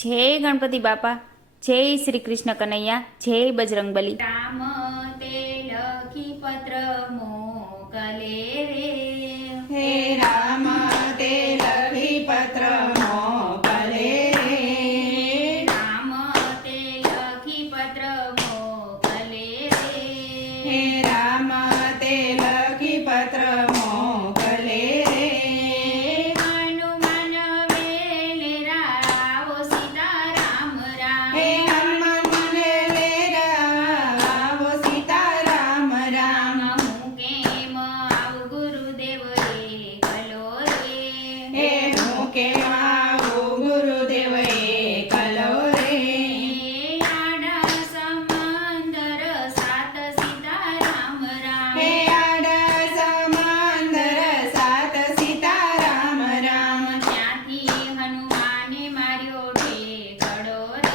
જય ગણપતિ બાપા, જય શ્રી કૃષ્ણ કનૈયા, જય બજરંગબલી। રામ તે લખી પત્ર મોકલે રે, હે રામ તે લખી પત્ર મોકલે રે, રામ તે લખી પત્ર મોકલે રે, હે રામ તે લખી પત્ર મોકલે રે, હનુમાન વેલેરા આવો સીતારામ રામ, હે હનુમાન મને લેરા આવો સીતારામ રામ, હું કેમ આવું ગુરુદેવ એકલો રે, હે હું કેમ આવું ગુરુદેવ એકલો રે, આડા સમંદર સાત સીતારામ રામ, હે આડા સમંદર સાત સીતારામ રામ, ત્યાંથી હનુમાને માર્યો ઠેકડો રે,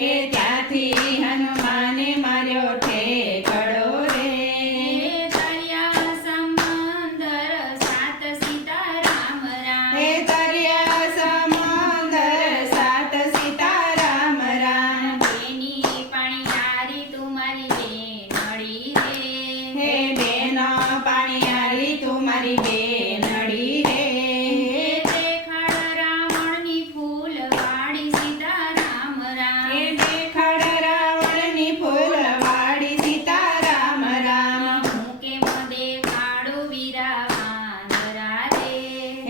હે ત્યાંથી હનુમાને માર્યો ઠેકડો રે, તર્યા સમંદર સાત સીતારામ રામ, હે તર્યા સમંદર સાત સીતારામ રામ, એની પાણીયારી તું મારી બેનડી રે, હે બેનો પાણીયારી તું મારી બેનડી રે, દેખાડ રાવણની ફૂલવાડી સીતારામ રામ, હે દેખાડ રાવણની ફૂલવાડી સીતારામ રામ, હું કેમ દેખાડું વીરા વાંદરા રે,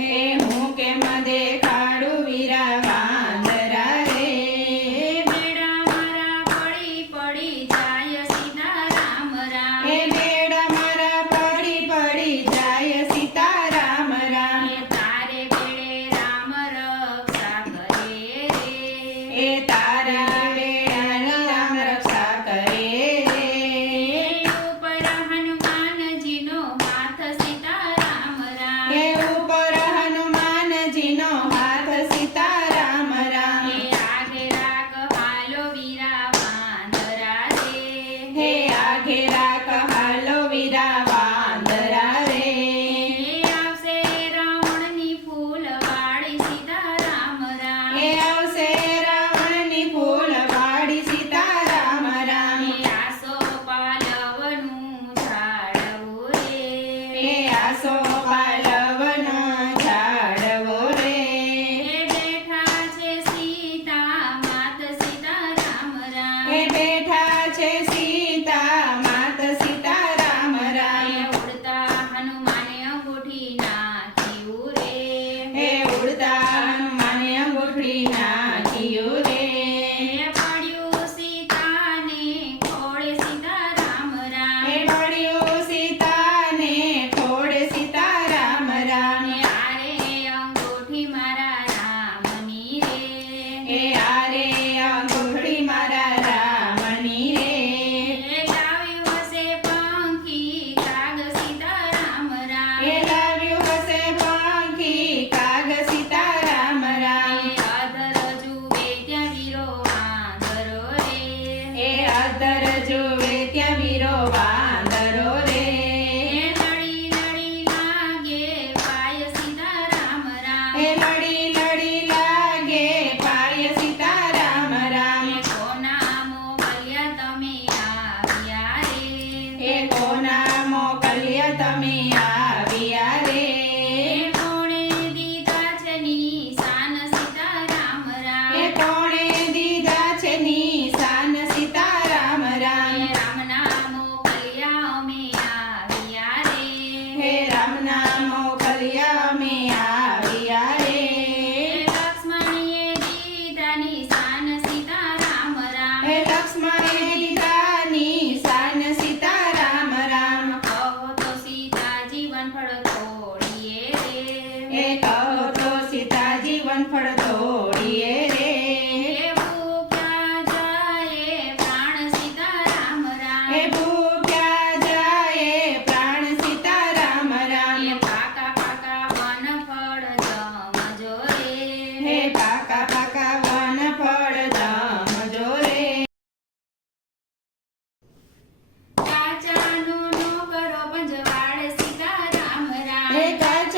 હે હું કેમ દેખાડું વીરા વાંદરા રે, બેડા મારા પડી પડી જાય સીતારામ રામ, હે બેડા મારા પડી પડી જાય સીતારામ રામ, તારે બેડે રામ રક્ષા કરે રે, હે તારા બેડા રામ રક્ષા કરે રે, ઉપર હનુમાનજીનો હાથ સીતારામ રામ, હે ઉપર હનુમાનજીનો હાથ સીતારામ રામ, આગે રાગ હાલો વીરા વાંદરા રે, હે આઘેરા કહાલો વીરા વાંદરા રે, આવશે રાવણની ફૂલવાડી સીતારામ રામ, હે આવશે રાવણની ફૂલવાડી સીતારામ રામ, આસો પાલવનું ઝાડવું રે, હે આસો પાલવનો ઝાડવો રે, બેઠા છે સીતા માત સીતારામ રામ, હે બેઠા છે સીતા માત સીતારામ રામ, ઉડતા હનુમાને અંગૂઠી નાખ્યું રે, હે ઉડતા હનુમાને અંગૂઠી નાખ્યું રે, પડ્યું સીતાને ખોળે સીતારામ રામ, હે પડ્યું સીતાને ખોડે સીતારામ રામ, આરે અંગૂઠી મારા રામની રે, હે આરે અંગૂઠી મારા રામની રે, લાવ્યું હશે પંખી કાગ સીતારામ રામ, હે લાવ્યું હશે પંખી કાગ સીતારામ રામ, અધર જુએ ત્યાં વીરો વાંદરો રે, હે અધર જુએ ત્યાં વીરો વાંદરો રે, લડી લડી લાગે પાય સીતારામ રામ, હે લડી લડી લાગે પાય સીતારામ રામ, કોના મોકલ્યા તમે આવ્યા રે, હે કોના મોકલ્યા તમે આવ્યા રે, કોણે દીધા છે નિશાન સીતારામ રામ, હે કોણે દીધા છે નિશાન સીતારામ રામ, રામના મોકલ્યા અમે આવ્યા રે, હે રામના મોકલ્યા અમે આવ્યા રે, લક્ષ્મણીએ દીધા નિશાન સીતારામ રામ, હે લક્ષ્મણે દીધા નિશાન સીતારામ રામ, કહો તો સીતાજી વનફળ તોડીએ રે, હે કહો તો સીતાજી વનફળ તોડીએ રે, ભૂખ્યા જાય પ્રાણ સીતારામ રામ, હે ભૂખ્યા જાય પ્રાણ સીતારામ રામ, પાકા પાકા વનફળ જમજો રે, હે પાકા પાકા વનફળ જમજો રે, કાચાનો નો કરો પંજવાડ સીતારામ રામ, હે કાચ